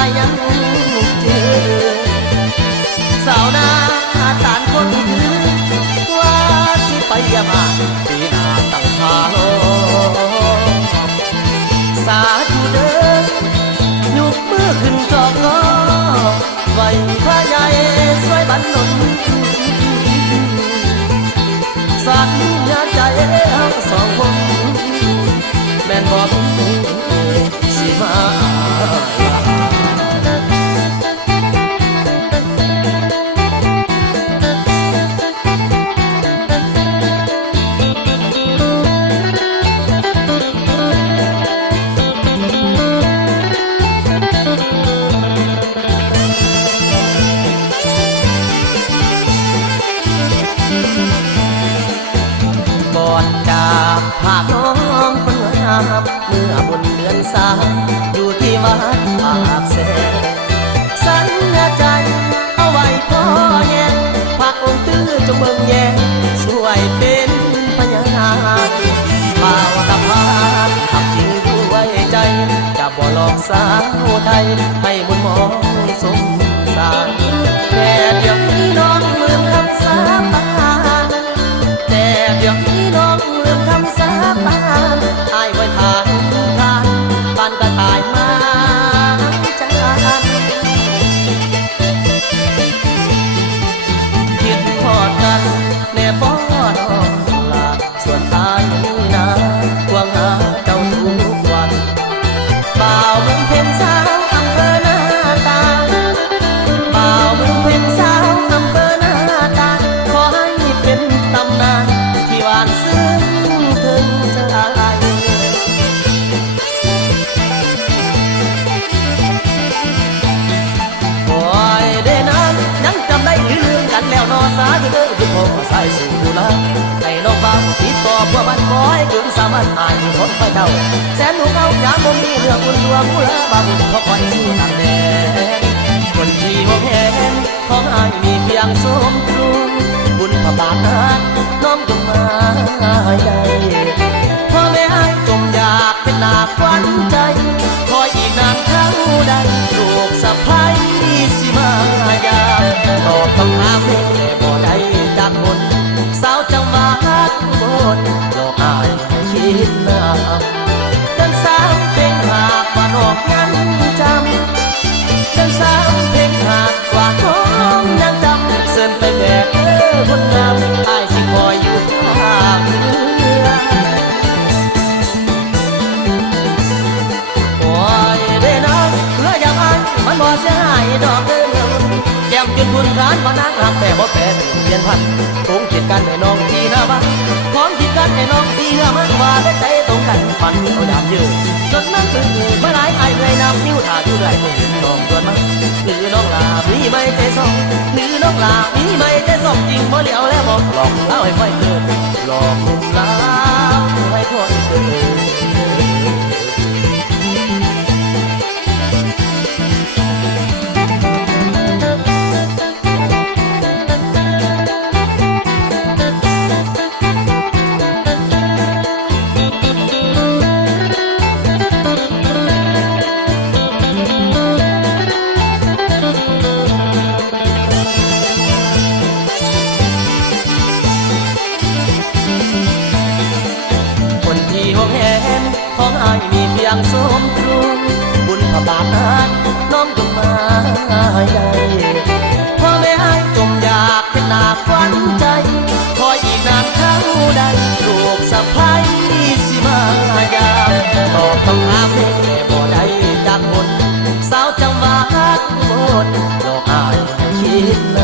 ายยังเจอสาวนาตานคนคือว่าสิไปยามาปีหน้าตั้งคาโลสาธุเด้อยกมือขึ้นจอกล้อไว้พระใหญ่สวยบรรลุสัญญาใจเอาสองคนแม่นบอกสิมาภาพน้องคนงามเมื่อบนเดือนสามอยู่ที่วัดปากแสนสัญญาใจเอาไว้พ่อแย่ฝากองค์ตื้อจงเบิ่งแย่ช่วยเป็นพยานบ่าวตะพานทำจริงด้วยใจจะบ่หลอกสาวไทยให้บุญมองสมสารแต่เดี๋ยวนี้น้องลืมคำสาบานแต่เดี๋ยวนี้น้องคำสาบานอายไว้ทานทานปานกระต่ายมาจานคิดทอดกันแน่บ่น้องลาส่วนอายนะหวังหาเจ้าทุกวันบ่าวเมืองเพ็ญสาวอำเภอหน้าตาบ่าวเมืองเพ็ญสาวอำเภอหน้าตาขอให้เป็นตำนานที่หวานซึ้งถึงใจโอ้ยเด้นั้นยังจำได้ลืมกันแล้วนอสาเด้อคือผมสายสู่ละให้น้องฟังติดต่อพวกมันคอยเกินสามารถอ่านคนไปเท่าแสนหูเขายามบ่มีเรื่องอุ่นรวมผู้ละบาบุญเพราะคอยสู้ต่างแดนคนที่หัวแหนของอายมีเพียงสมครูบุญพระบาทนั้นน้อมจงมาใหญ่พ่อแม่ให้จงอยากเป็นนาคขวัญใจคอยอีกนานเท่าใดลูกสะใภ้สิมายามตอบคำถามแต่บ่ได้จากคนสาวจังหวัดอุบลหลอกอายให้คิดนำเดินสาวเพลงหากว่านอกยังจำเดินสาวเพลงหากว่าน้องยังจำเสินไปแบกคนงามอายสิคอยอยู่ข้างเรือโอ้ยเด้น้องเรืออย่างอายมันบ่เสียหายดอกเดินแก้มกินบุญร้านบ่นักหักแต่บ่แปรเปลี่ยนพันคงคิดกันให้น้องที่หน้าบ้านของคิดกันให้น้องที่เหือมันว่าได้ใจตรงกันมันเอาดาบยืนจนนั้นเป็นเมื่อไรอายเลยนำนิ้วถ่าดูไรไม่เห็นน้องดวนมันหรือน้องลามีไม่ใจส่องหรือน้องลามีไม่ใจส่องจริงบ่เหลียวแล้วบอกหลอกเล่าให้ค่อยเกิดหลอกลุ่มลาวให้ค่อยเกิดของอายมีเพียงสมครูบุญพระบาทนั้นน้อมจงมาใหญ่พ่อแม่อายจงอยากเป็นนาคขวัญใจคอยอีกนานเท่าใดลูกสะใภ้สิมายามตอบคำถามแต่บ่ได้จากคนสาวจังหวัดอุบลหลอกอายให้คิดน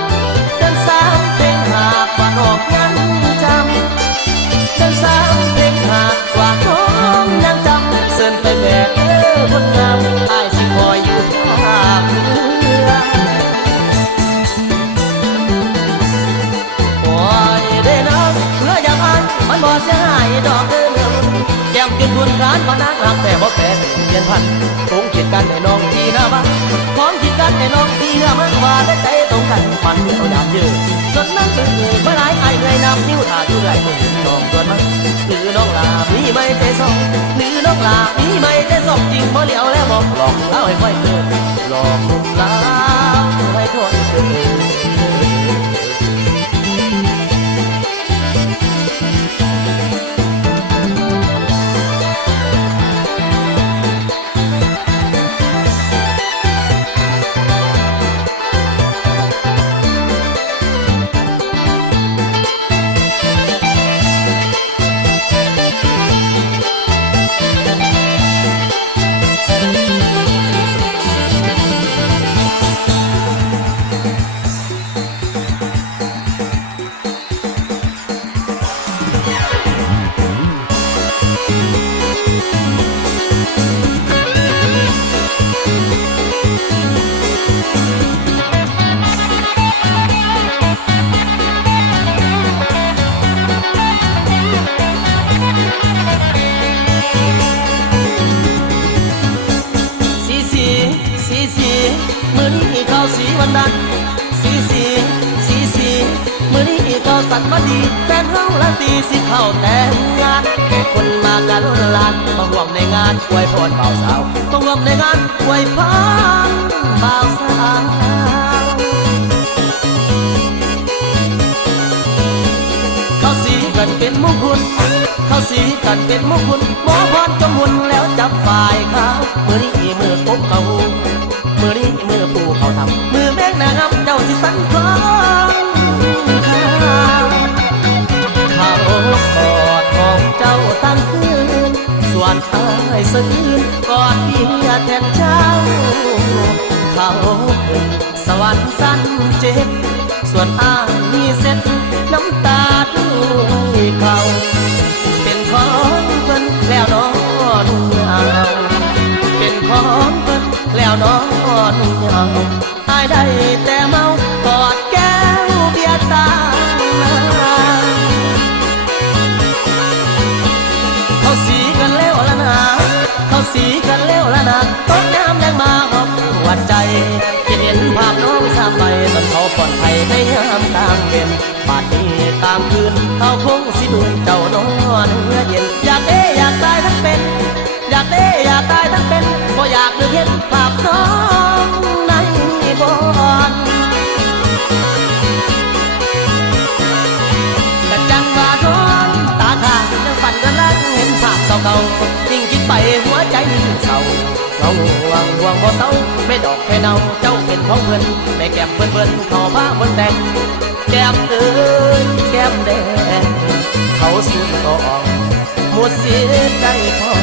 ำเดินสาวเพลงหากว่านอกยังจำเดินสาวเพลงหากว่าน้องยังจำเสินไปแบกคนงามอายสิคอยอยู่ข้างเรือโอ้ยเด้น้องเรืออย่างอายมันบ่เสียหายดอกเดินแก้มกินบุญร้านบ่นักหักแต่บ่แปรเปลี่ยนพันคงคิดกันให้น้องที่หน้าบ้านของคิดกันให้น้องที่เหือมันว่าได้ใจตรงกันมันเอาดาบยืนจนนั้นเป็นเมื่อไรอายเลยนำนิ้วถ่าดูไรไม่เห็นน้องดวนมันหรือน้องลามีไม่ใจส่องหรือน้องลามีไม่ใจส่องจริงบ่เหลียวแล้วบอกหลอกเล่าให้ค่อยเกิด ลอกลุ่มลาวให้ทนเกินมือนี้เขาสีวันนั้นสีมือนี้เขาสัตว์มาดีแฟนเฮาละตีสิเข้าแต่งงานแก่คนมากันล้นลานมาร่วมในงานอวยพรบ่าวสาวมาร่วมในงานอวยพรบ่าวสาวเขาสีกันเป็นมงคลเขาสีกันเป็นมงคลหมอพรจงหุ่นแล้วจับฝ่ายเขามือนี้มือกบเขามือนี้มือปูเขาทำมือแม่งนางเจ้าสิสันคอนเขากอดของเจ้าตั้งคืนส่วนอายสะอื้นกอดเพียแทนเจ้าเขาขึ้นสวรรค์สั้นเจ็บส่วนอายมีเส้นน้ำตาด้วยเขาเป็นของเพิ่นแล้วนอนเอาเป็นของเพิ่นแล้วนอนเอาอายได้แต่เมากอดแก้วเบียร์ตาเขาสีกันแล้วละนะเขาสีกันแล้วละนะต้นน้ำแดงมาหอบหัวใจเห็นภาพน้องสามใบตอนเขาปลอดภัยในยามกลางเย็นบาดนี้กลางคืนเขาคงสิบืนเจ้านอนเมื่อเย็นอยากอยากตายทั้งเป็นอยากอยากตายทั้งเป็นบ่อยากลืมเห็นภาพน้องในบ่อนกะจังว่าทนตาข้างยังฝันกันนั้นเห็นภาพเก่าๆยิ่งคิดไปหัวใจเศร้าเราห่วงบ่เศร้าไม่ดอกแค่เนาเจ้าเป็นของเพิ่นแม่แก้มเพิ่นเขาพาบนแดงแก้มเอ้ยแก้มแดงเขาสูญกองหมดเสียใจพอ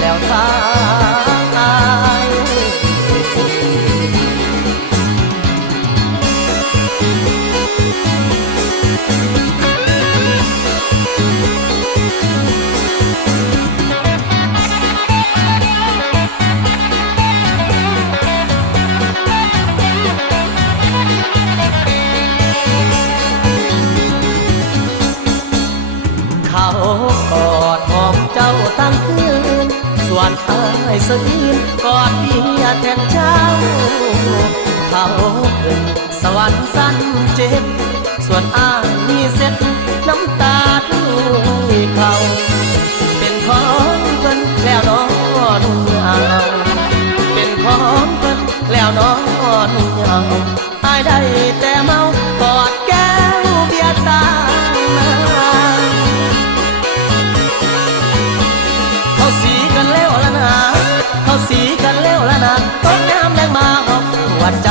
แล้วตายเขากอดหอมเจ้าตั้งคืนส่วนอายสะอื้นกอดเพียแทนเจ้าเขาขึ้นสวรรค์สั้นเจ็บส่วนอายมีเส้นน้ำตาด้วยเขาเป็นของเพิ่นแล้วนอนเอาเป็นของเพิ่นแล้วนอนเอาอายได้แต่เมากอดแก้วเบียร์ตาเขาสีกันแล้วละนะเขาสีกันแล้วละนะต้นน้ำแดงมาหอบหัวใจ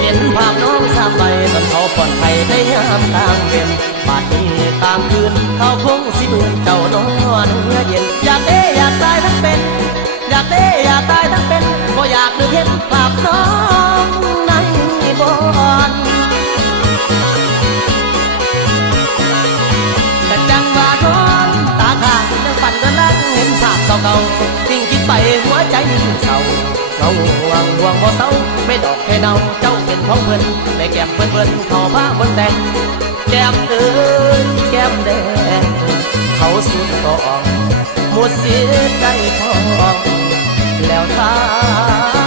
เห็นภาพน้องสามใบตอนเขาปลอดภัยในยามกลางเย็นบาดนี้กลางคืนเขาคงสิบืนเจ้านอนเมื่อเย็นอยากอยากตายทั้งเป็นอยากอยากตายทั้งเป็นก็อยากลืมเห็นภาพน้องในบ่อนแต่จังว่าทนตาข้างยังฝันกันนั้นเห็นภาพเก่าๆทิ้งคิดไปหัวใจเศร้าเราห่วงบ่เศร้าไม่ดอกแค่เนาเจ้าเป็นของเพิ่นแม่แก้มเพิ่นเขาพาบนแดงแก้มเอ้ยแก้มแดงเขาสูญกองหมดเสียใจพอแล้วตาย